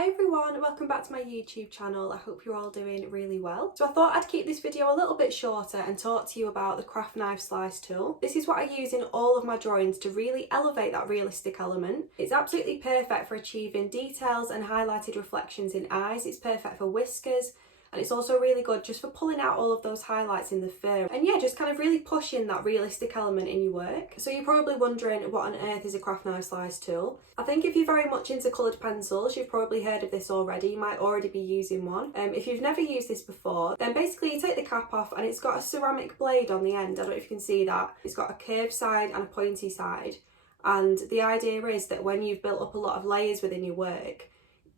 Hi everyone, welcome back to my YouTube channel. I hope you're all doing really well. So I thought I'd keep this video a little bit shorter and talk to you about the craft knife slice tool. This is what I use in all of my drawings to really elevate that realistic element. It's absolutely perfect for achieving details and highlighted reflections in eyes. It's perfect for whiskers. And it's also really good just for pulling out all of those highlights in the fur. And yeah, just kind of really pushing that realistic element in your work. So you're probably wondering, what on earth is a craft knife slice tool? I think if you're very much into coloured pencils, you've probably heard of this already. You might already be using one. If you've never used this before, then basically you take the cap off and it's got a ceramic blade on the end. I don't know if you can see that. It's got a curved side and a pointy side. And the idea is that when you've built up a lot of layers within your work,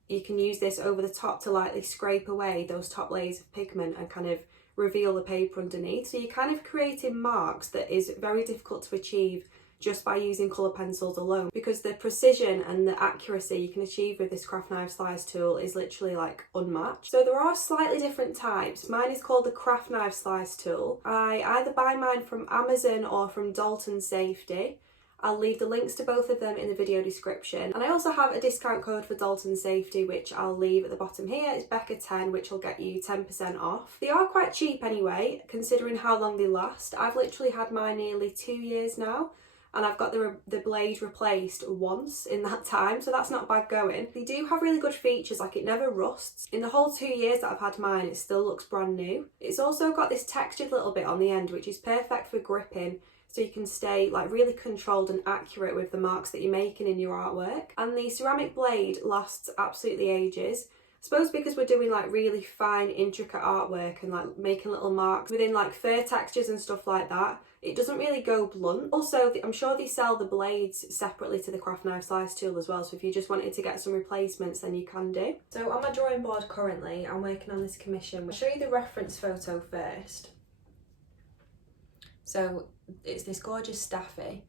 you can use this over the top to lightly scrape away those top layers of pigment and kind of reveal the paper underneath. So you're kind of creating marks that is very difficult to achieve just by using colour pencils alone, because the precision and the accuracy you can achieve with this craft knife slice tool is literally like unmatched. So there are slightly different types. Mine is called the craft knife slice tool. I either buy mine from Amazon or from Dalton Safety. I'll leave the links to both of them in the video description. And I also have a discount code for Dalton Safety, which I'll leave at the bottom here. It's Becca 10, which will get you 10% off. They are quite cheap anyway, considering how long they last. I've literally had mine nearly 2 years now, and I've got the blade replaced once in that time, so that's not bad going. They do have really good features, like it never rusts. In the whole 2 years that I've had mine, it still looks brand new. It's also got this textured little bit on the end, which is perfect for gripping, so you can stay like really controlled and accurate with the marks that you're making in your artwork. And the ceramic blade lasts absolutely ages. I suppose because we're doing like really fine, intricate artwork and like making little marks within like fur textures and stuff like that, it doesn't really go blunt. Also, I'm sure they sell the blades separately to the craft knife slice tool as well, so if you just wanted to get some replacements, then you can do. So on my drawing board currently, I'm working on this commission. I'll show you the reference photo first. So it's this gorgeous staffy.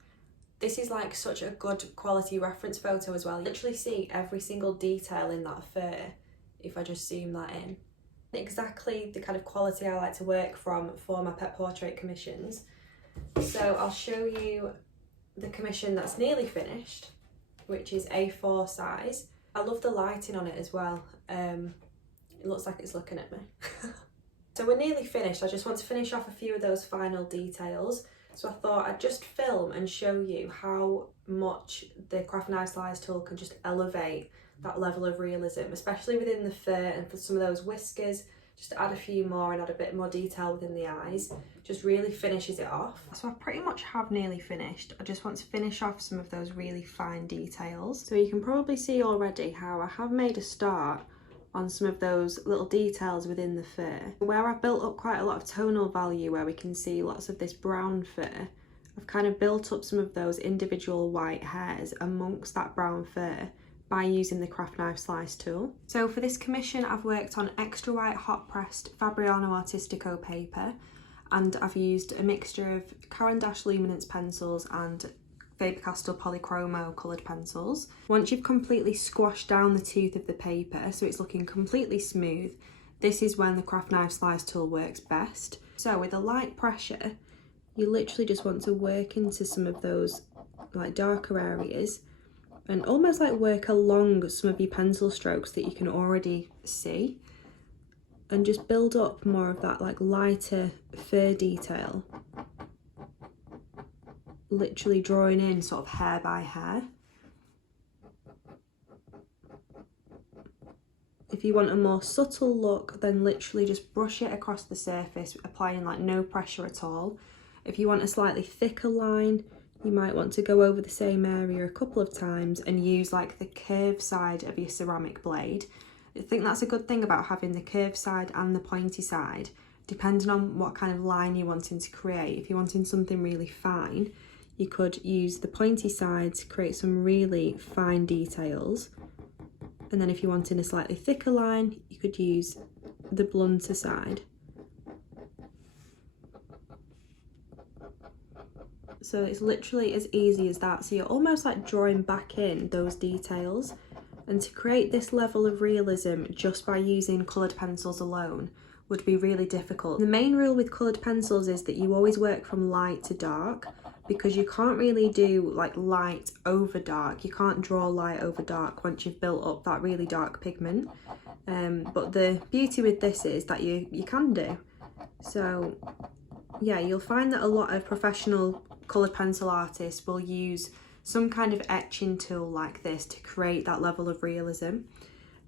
This is like such a good quality reference photo as well. You literally see every single detail in that fur if I just zoom that in. Exactly the kind of quality I like to work from for my pet portrait commissions. So I'll show you the commission that's nearly finished, which is A4 size. I love the lighting on it as well. It looks like it's looking at me. So we're nearly finished. I just want to finish off a few of those final details. So I thought I'd just film and show you how much the craft knife slice tool can just elevate that level of realism, especially within the fur and for some of those whiskers. Just add a few more and add a bit more detail within the eyes. Just really finishes it off. So I pretty much have nearly finished. I just want to finish off some of those really fine details. So you can probably see already how I have made a start on some of those little details within the fur. Where I've built up quite a lot of tonal value, where we can see lots of this brown fur, I've kind of built up some of those individual white hairs amongst that brown fur by using the craft knife slice tool. So for this commission, I've worked on extra white hot pressed Fabriano Artistico paper, and I've used a mixture of Caran d'Ache luminance pencils and Faber-Castell Polychromo coloured pencils. Once you've completely squashed down the tooth of the paper so it's looking completely smooth, this is when the craft knife slice tool works best. So with a light pressure, you literally just want to work into some of those like darker areas and almost like work along some of your pencil strokes that you can already see, and just build up more of that like lighter fur detail, literally drawing in sort of hair by hair. If you want a more subtle look, then literally just brush it across the surface, applying like no pressure at all. If you want a slightly thicker line, you might want to go over the same area a couple of times and use like the curved side of your ceramic blade. I think that's a good thing about having the curved side and the pointy side, depending on what kind of line you're wanting to create. If you're wanting something really fine, you could use the pointy side to create some really fine details. And then if you're wanting a slightly thicker line, you could use the blunter side. So it's literally as easy as that. So you're almost like drawing back in those details. And to create this level of realism just by using coloured pencils alone would be really difficult. The main rule with coloured pencils is that you always work from light to dark, because you can't really do like light over dark. You can't draw light over dark once you've built up that really dark pigment. But the beauty with this is that you can do. So yeah, you'll find that a lot of professional coloured pencil artists will use some kind of etching tool like this to create that level of realism.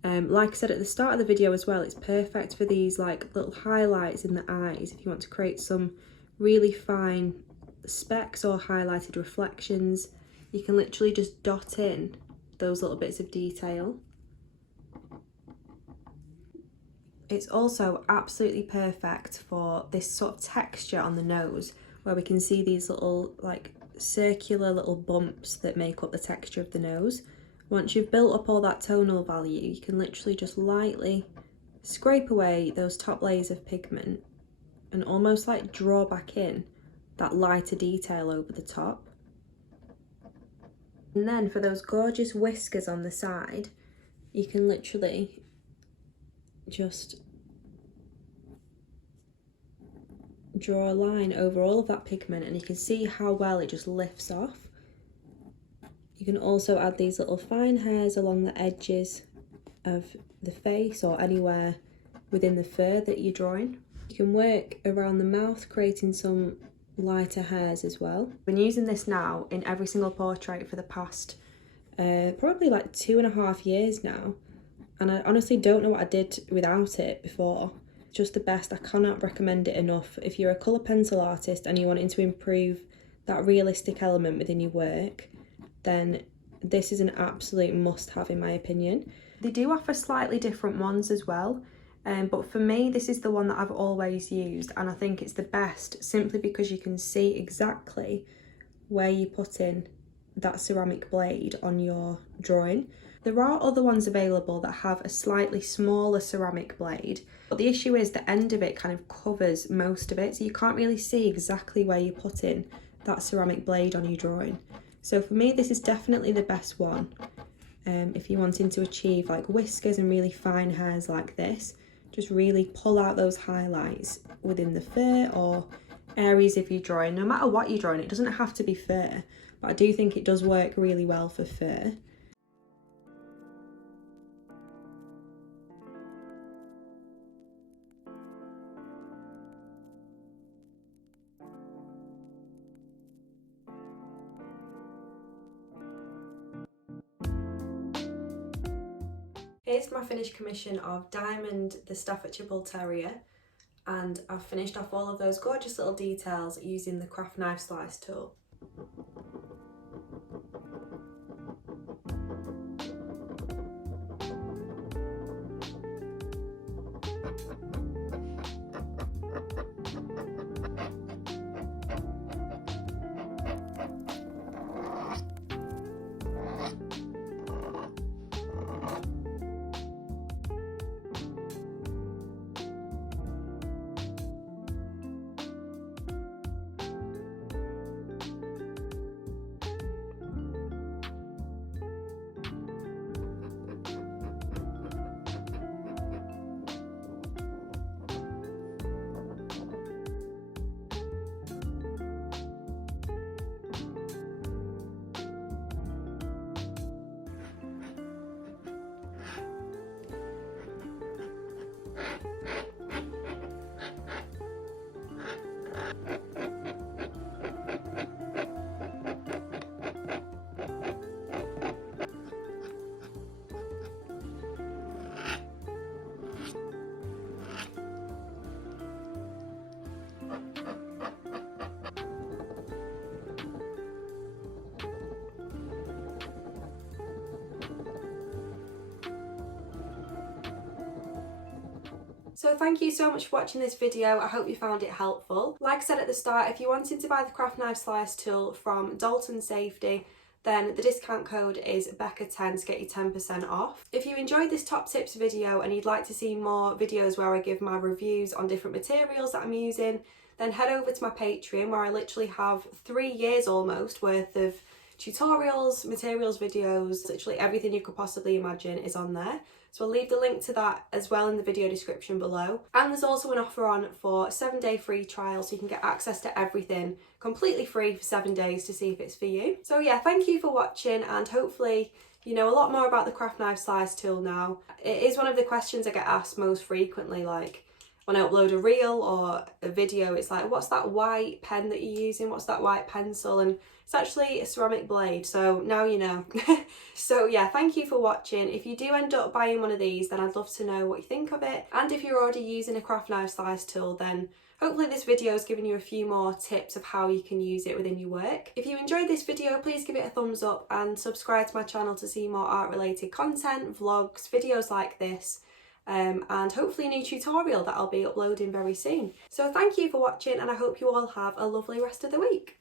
Like I said at the start of the video as well, it's perfect for these like little highlights in the eyes if you want to create some really fine specks or highlighted reflections. You can literally just dot in those little bits of detail. It's also absolutely perfect for this sort of texture on the nose, where we can see these little like circular little bumps that make up the texture of the nose. Once you've built up all that tonal value, you can literally just lightly scrape away those top layers of pigment and almost like draw back in that lighter detail over the top. And then for those gorgeous whiskers on the side, you can literally just draw a line over all of that pigment, and you can see how well it just lifts off. You can also add these little fine hairs along the edges of the face or anywhere within the fur that you're drawing. You can work around the mouth, creating some lighter hairs as well. I've been using this now in every single portrait for the past probably like 2.5 years now, and I honestly don't know what I did without it before. It's just the best. I cannot recommend it enough. If you're a colour pencil artist and you're wanting to improve that realistic element within your work, then this is an absolute must-have in my opinion. They do offer slightly different ones as well, but for me this is the one that I've always used, and I think it's the best simply because you can see exactly where you put in that ceramic blade on your drawing. There are other ones available that have a slightly smaller ceramic blade, but the issue is the end of it kind of covers most of it, so you can't really see exactly where you put in that ceramic blade on your drawing. So for me this is definitely the best one. If you're wanting to achieve like whiskers and really fine hairs like this, just really pull out those highlights within the fur or areas of your drawing. No matter what you're drawing, it doesn't have to be fur, but I do think it does work really well for fur. Here's my finished commission of Diamond the Staffordshire Bull Terrier, and I've finished off all of those gorgeous little details using the craft knife slice tool. So thank you so much for watching this video. I hope you found it helpful. Like I said at the start, if you wanted to buy the craft knife slice tool from Dalton Safety, then the discount code is Becca10 to get you 10% off. If you enjoyed this top tips video and you'd like to see more videos where I give my reviews on different materials that I'm using, then head over to my Patreon, where I literally have 3 years almost worth of tutorials, materials videos, literally everything you could possibly imagine is on there. So I'll leave the link to that as well in the video description below. And there's also an offer on for a 7-day free trial, so you can get access to everything completely free for 7 days to see if it's for you. So yeah, thank you for watching, and hopefully you know a lot more about the craft knife slice tool now. It is one of the questions I get asked most frequently, like when I upload a reel or a video, it's like, what's that white pen that you're using? What's that white pencil? And it's actually a ceramic blade, so now you know. So yeah, thank you for watching. If you do end up buying one of these, then I'd love to know what you think of it. And if you're already using a craft knife slice tool, then hopefully this video has given you a few more tips of how you can use it within your work. If you enjoyed this video, please give it a thumbs up and subscribe to my channel to see more art related content, vlogs, videos like this. And hopefully a new tutorial that I'll be uploading very soon. So thank you for watching, and I hope you all have a lovely rest of the week.